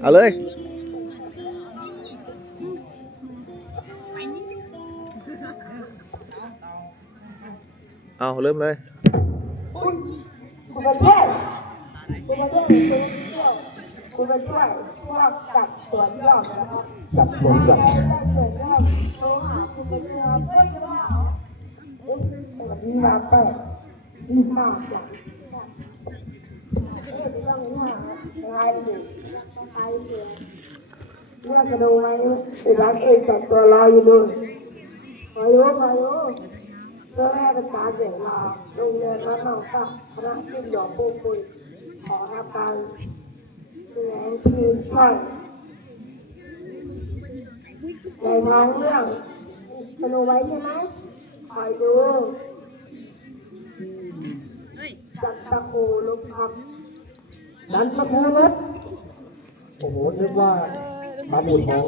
เอาเลย เอาเริ่มเลยคุณมาช่ยวคุณมาเที่ยวคุณมาช่วยพวกจับสวนยอมนะครับจับสวนจับจับสวนยอมโทรหาคุณมาช่ยวเพื่อนจะมาเหรอเอ๊ะแบบนี้มาแต่ดีมากจ้ะเอ๊ะไม่ต้องมีหาอะไรอยู่ไป เถอะเลือกจะดูไหมเดี๋ยวร้านเองจัดตัวรออยู่ด้วยรู้ขอรู้เพื่อแม่เป็นตาเสียงรอโรงเรียนวัดหนองสักคณะขึ้นหยอปูปุยขอทำการแสดงคือช่วยในท้องเรื่องสนุไว้ใช่ไหมคอยดูจัดตะโกลุกพัก นันตะโพรถโอ้โหนึกว่ามาบุญทอง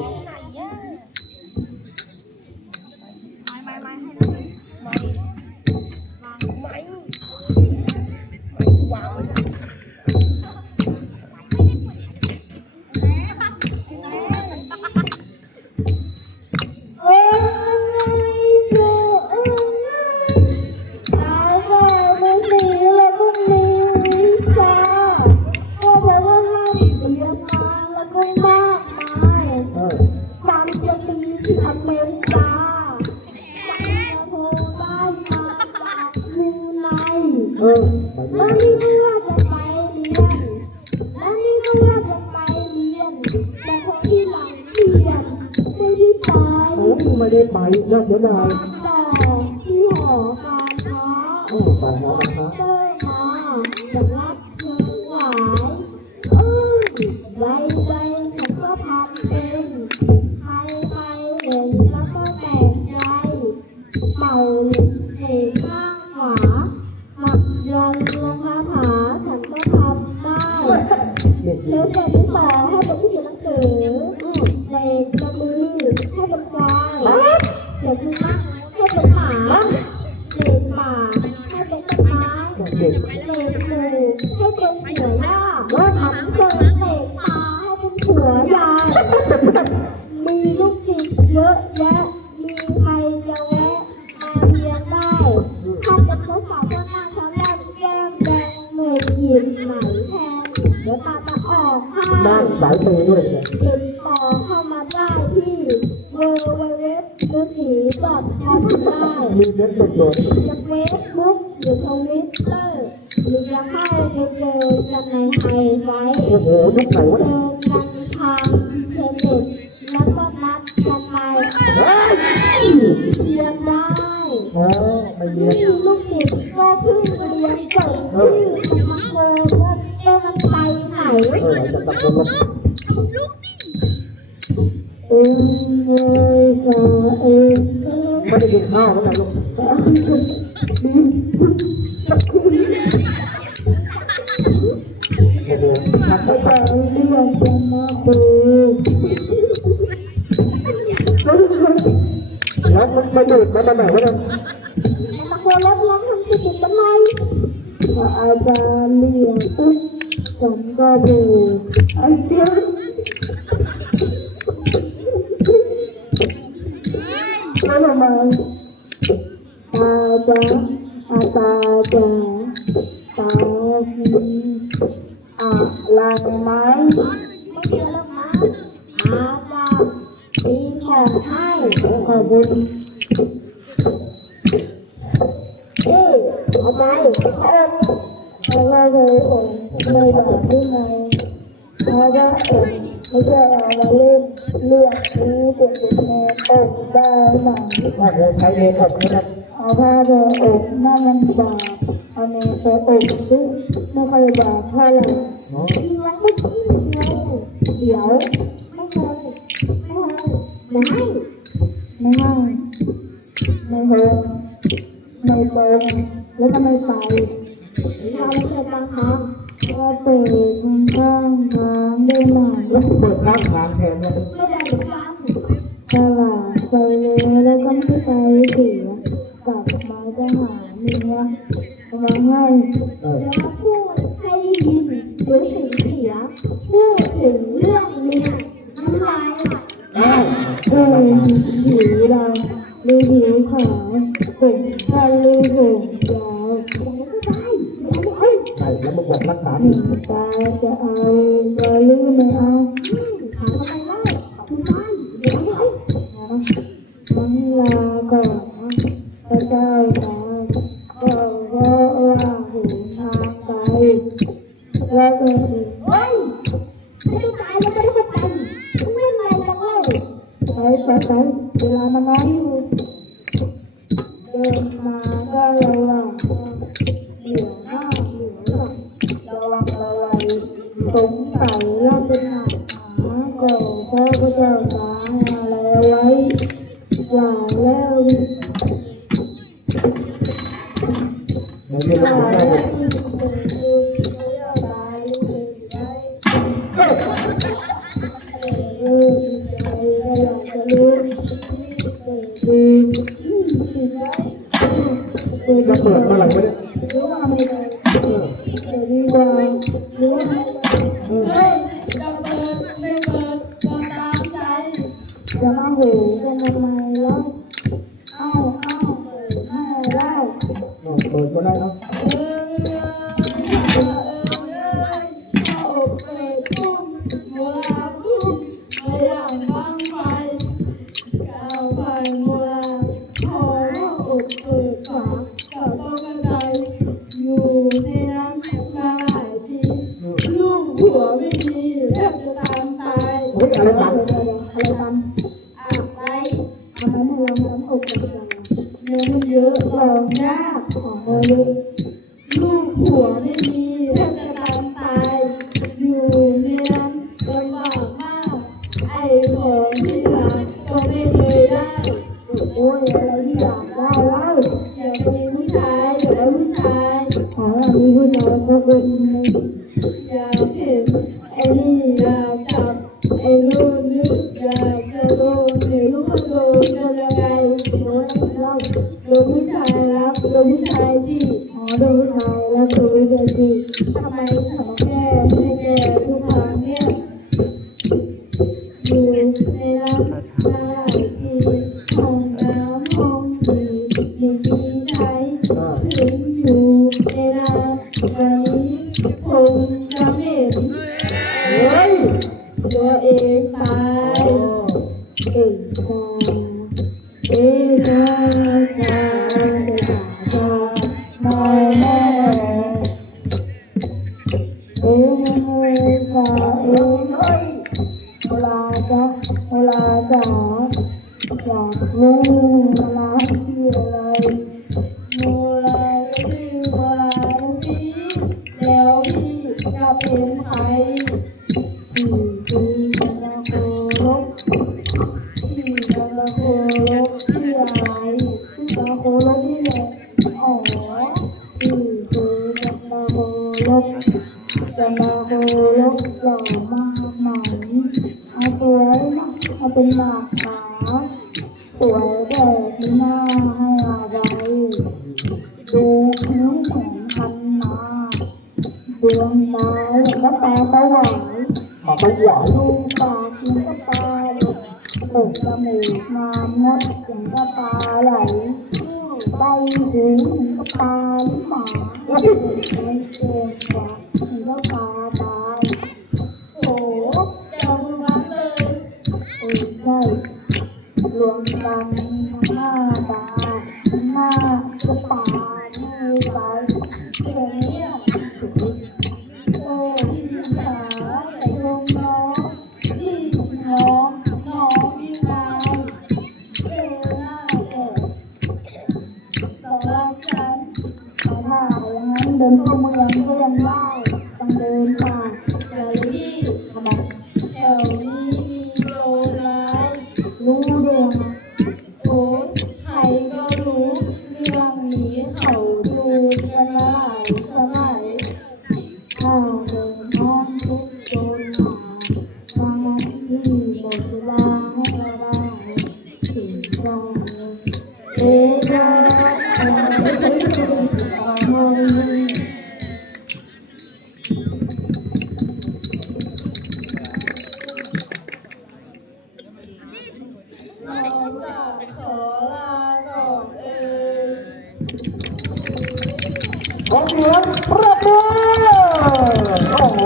เออมาแล้วดีนี่ก็ว่าจะไปเรียนแล้วนี่ก็ว่าจะไปเรียน แต่พอที่หลังเรียนไม่ได้ไป โอ้ไม่ได้ไปน่าเสียดาย เปย์ด้วยติดต่อเข้ามาได้ที่ w w w ฤาษีดอทคอมได้มีเน็ตสดจะเฟซบุ๊กหรือทวิตเตอร์หรือจะเข้าไปเจอกันในไฮไฟๆโอ้โหยุคไหนวะเจอกันทางอินเทอร์เน็ตแล้วก็นัดกันไปเรียนได้อ๋อไม่เรียนลูกศิษย์ก็เพิ่งเรียนจบชื่อจะมาโกงว่าเอ๊ะมันไปไหน ไม่ได้กินข้าวแล้วนะลูกโอ้โหยนจะมาดูแล้วมันมาดูดมาตอนไหนวะเนี่ยตะโกนรบร้องทำติดทำไมอาจารย์เรียนปุ๊บฉันก็ดูอ้เจ้าแล้วทำไมตาจ้าอาตาจ้าตามีอะไรไหมไม่เจอแล้วมั้งอาจารย์มีของให้ขอบคุณเอ๊ะทำไมเอ็มเขาเลยเอ็มเลยแบบได้ไงเราะว่าเอ็ม ไม่ใช่เอามาเล่นเรื่องนี้เป็นเป็นแนวเอ็มได้ไหมถ้าเราใช้เองแบบนี้นะเอาผ้าไปอบน่ามันบาปเอาเนยไปอบซึ่งไม่ค่อยบาปเท่าไหร่เนาะจริงยังไม่จริงเลยเดี๋ยวไม่เคยไม่เคยไม่ให้ไม่ให้ไม่เคยไม่ตรงแล้วก็ไม่ไปทำแค่บางครั้ง ก็เปิดข้างทางได้ไหมแล้วเปิดข้างทางแทนเลยไม่ได้ข้างสว่างไปเลยแล้วก็ไม่ไปเสียกลับมาจะหาเมียมาให้แล้วพูดให้ได้ยินหรือถึงเสียพูดถึงเรื่องเนี่ยน้ำลายอะอ้าวเออผิวดำหรือผิวขาวผมสั้นหรือผมยาวยังก็ได้ยังไม่เอา ใช่ แล้วมาบรักษาผิวตาจะเอาจะหรือไม่เอาถามทำไมเล่าขอบคุณบ้านเดี๋ยวไม่เอามันลาก่อนนะพระเจ้าตาก็เพราะว่าหูทางไกลแล้วก็ถึงเฮ้ยไม่ได้ตายแล้วไม่ได้ไปไม่เป็นไรแล้วเล่าไปไปไปเวลามันน้อยอยู่เดินมาก็ระวัง สงสัยเราเป็นหมาหมาก็เพราะพุทธเจ้าสาอะไรไว้ว่าแล้วอย่างแม่แล้วผมที่เรู้ว่าไม่ได้เออเฮ้ยจะเปิดไม่เปิดก็ตามใจจะมาหูกันทำไมล่ะเอ้าเอ้าเปิดให้ได้เอาเปิดก็ได้เนา เงินเยอะลองยากของเธอลูกลูกผัวไม่มีแทบจะตามตายอยู่ในนั้นลำบากมาก ไอ้ของที่รักก็ไม่เคยได้โอ้ยอะไรที่อยากได้เล่าอยากจะมีผู้ชายอยากได้ผู้ชายขอมีผู้ชายสักคนหนึ่งอยากเห็นไอ้นี่อยากจับไอ้นู่นนึ อยู่ในน้ำมาหลายปีห้องน้ำห้องสีไม่มีใช้ถึงอยู่ในน้ำวันนี้คงจะเห็นเฮ้ยตัวเองตายอ๋อเอ็นชาเอ็นชา เป็นใครที่คือจะโกรธที่จะมาโกรธชื่ออะไรจะโกรธนี่แหละอ๋อที่คือจะมาโกรธจะมาโกรธหล่อมากไหมเอาสวยนะเอาเป็นหมากหมาับเสียงก็ปลาไหลไปถึงก็ปลาหมาไม่เกินกว่ายังก็ปาต ของเสียงประมือโอ้โห